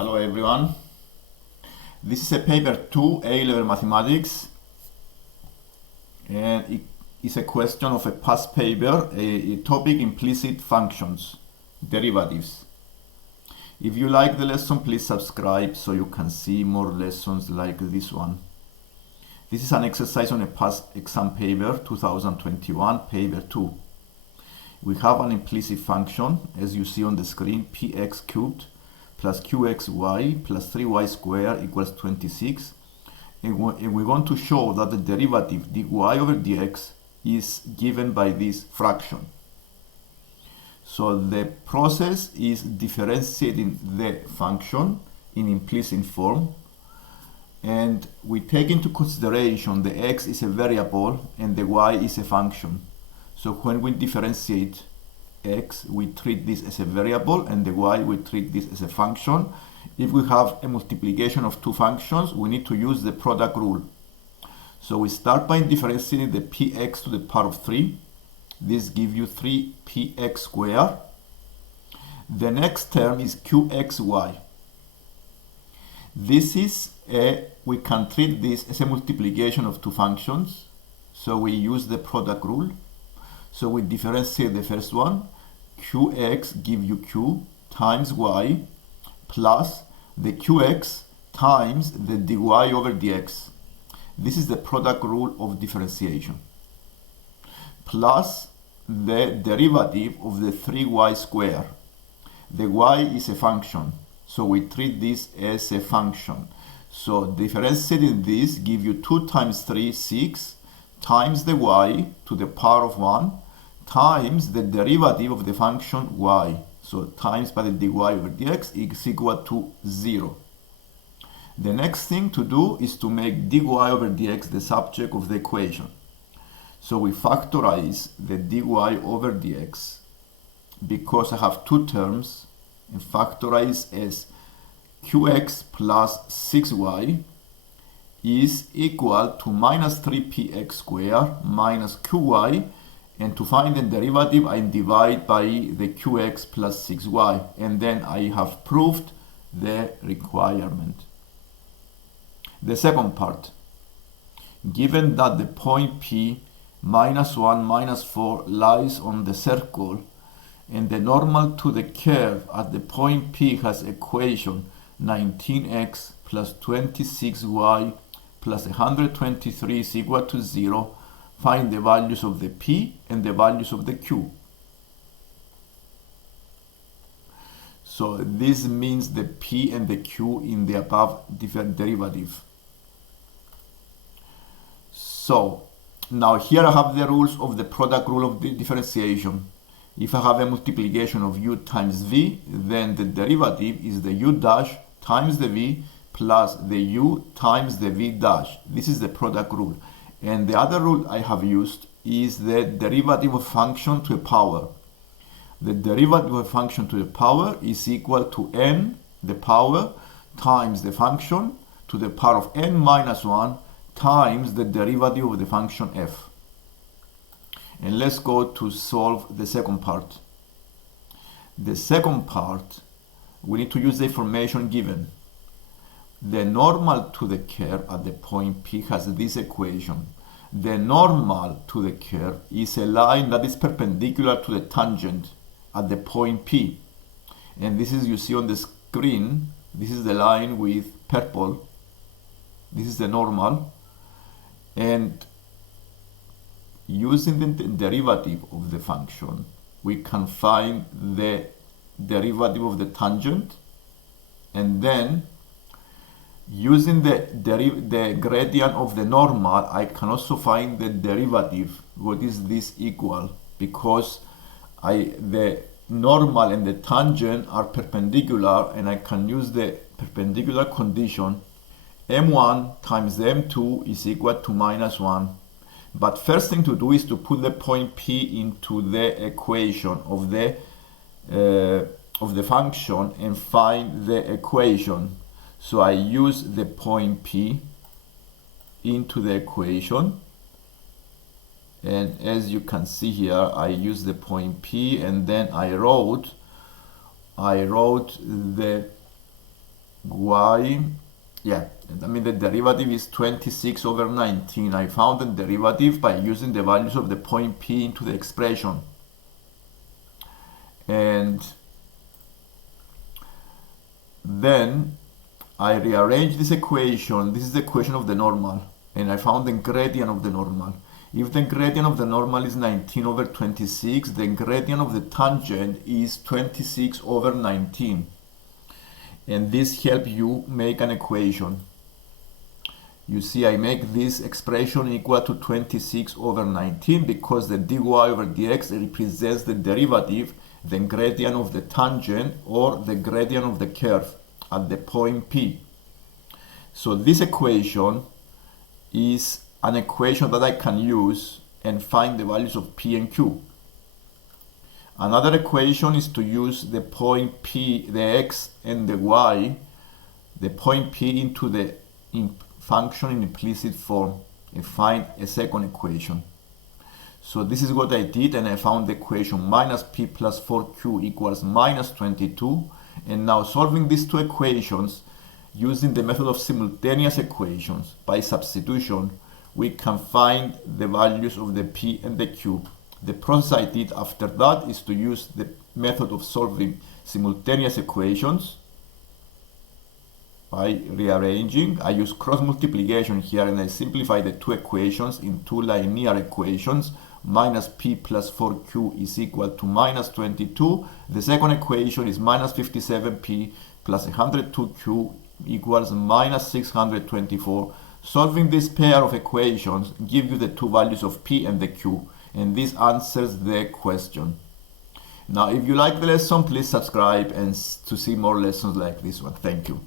Hello everyone. This is a paper 2 A-level mathematics, and it is a question of a past paper, a topic implicit functions, derivatives. If you like the lesson, please subscribe so you can see more lessons like this one. This is an exercise on a past exam paper 2021, paper 2. We have an implicit function, as you see on the screen, px cubed plus qxy plus 3y squared equals 26. And we're going to show that the derivative dy over dx is given by this fraction. So the process is differentiating the function in implicit form, and we take into consideration the x is a variable and the y is a function. So when we differentiate x, we treat this as a variable, and the y, we treat this as a function. If we have a multiplication of two functions, we need to use the product rule. So we start by differentiating the px to the power of 3. This gives you 3px squared. The next term is qxy. This is we can treat this as a multiplication of two functions. So we use the product rule. So we differentiate the first one. Qx give you q times y plus the qx times the dy over dx. This is the product rule of differentiation. Plus the derivative of the 3y squared. The y is a function, so we treat this as a function. So differentiating this give you 2 times 3, 6, times the y to the power of 1 times the derivative of the function y. So times by the dy over dx is equal to 0. The next thing to do is to make dy over dx the subject of the equation. So we factorize the dy over dx because I have two terms, and factorize as qx plus 6y is equal to minus 3px squared minus qy, and to find the derivative I divide by the qx plus 6y, and then I have proved the requirement. The second part, given that the point P minus 1 minus 4 lies on the circle, and the normal to the curve at the point P has equation 19x plus 26y plus 123 is equal to 0, find the values of the P and the values of the Q. So this means the P and the Q in the above different derivative. So now here I have the rules of the product rule of the differentiation. If I have a multiplication of u times v, then the derivative is the u dash times the v plus the u times the v dash. This is the product rule. And the other rule I have used is the derivative of function to a power. The derivative of function to the power is equal to n, the power, times the function to the power of n minus 1 times the derivative of the function f. And let's go to solve the second part. The second part, we need to use the information given. The normal to the curve at the point P has this equation. The normal to the curve is a line that is perpendicular to the tangent at the point P. And this is, you see on the screen, this is the line with purple. This is the normal. And using the derivative of the function, we can find the derivative of the tangent, and then using the gradient of the normal, I can also find the derivative. What is this equal? Because the normal and the tangent are perpendicular, and I can use the perpendicular condition. m1 times m2 is equal to minus 1. But first thing to do is to put the point P into the equation of the function and find the equation. So I use the point P into the equation, and as you can see here, I use the point P, and then I wrote the y, yeah, I mean the derivative is 26 over 19. I found the derivative by using the values of the point P into the expression. And then I rearrange this equation. This is the equation of the normal, and I found the gradient of the normal. If the gradient of the normal is 19 over 26, the gradient of the tangent is 26 over 19. And this helps you make an equation. You see, I make this expression equal to 26 over 19 because the dy over dx represents the derivative, the gradient of the tangent, or the gradient of the curve at the point P. So this equation is an equation that I can use and find the values of P and Q. Another equation is to use the point P, the x and the y, the point P into the function in implicit form, and find a second equation. So this is what I did, and I found the equation minus P plus 4Q equals minus 22. And now solving these two equations using the method of simultaneous equations by substitution, we can find the values of the P and the Q. The process I did after that is to use the method of solving simultaneous equations by rearranging. I use cross multiplication here, and I simplify the two equations in two linear equations. Minus P plus 4Q is equal to minus 22. The second equation is minus 57P plus 102Q equals minus 624. Solving this pair of equations give you the two values of P and the Q, and this answers the question. Now, if you like the lesson, please subscribe and to see more lessons like this one. Thank you.